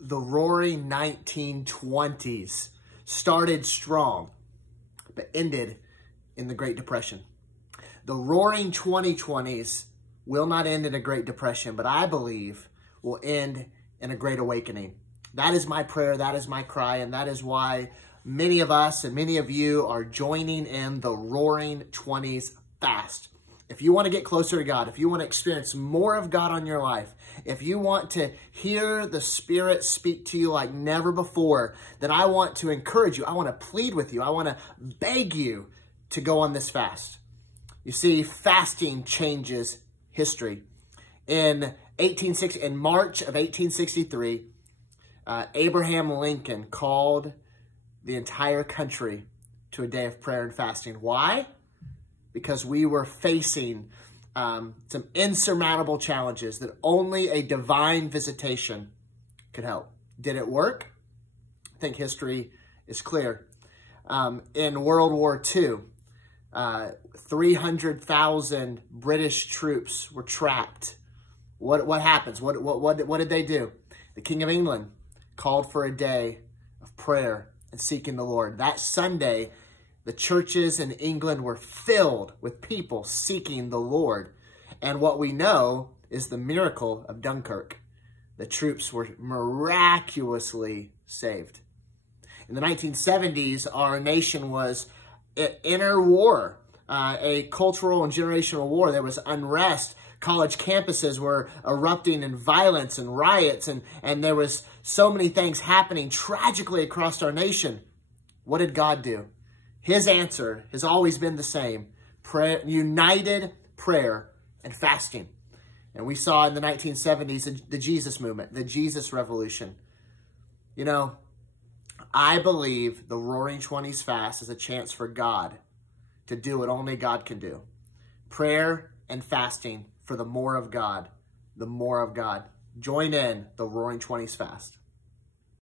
the Roaring 1920s started strong, but ended in the Great Depression. The Roaring 2020s will not end in a Great Depression, but I believe will end in a Great Awakening. That is my prayer, that is my cry, and that is why many of us and many of you are joining in the Roaring 20s fast. If you want to get closer to God, if you want to experience more of God on your life, if you want to hear the Spirit speak to you like never before, then I want to encourage you. I want to plead with you. I want to beg you to go on this fast. You see, fasting changes history. In March of 1863, Abraham Lincoln called the entire country to a day of prayer and fasting. Why? Because we were facing some insurmountable challenges that only a divine visitation could help. Did it work? I think history is clear. In World War II, 300,000 British troops were trapped. What happens? What did they do? The King of England called for a day of prayer and seeking the Lord. That Sunday, the churches in England were filled with people seeking the Lord. And what we know is the miracle of Dunkirk. The troops were miraculously saved. In the 1970s, our nation was in a war, a cultural and generational war. There was unrest. College campuses were erupting in violence and riots, and there was so many things happening tragically across our nation. What did God do? His answer has always been the same: prayer, united prayer and fasting. And we saw in the 1970s the Jesus movement, the Jesus revolution. You know, I believe the Roaring 20s fast is a chance for God to do what only God can do. Prayer and fasting for the more of God, the more of God. Join in the Roaring 20s fast.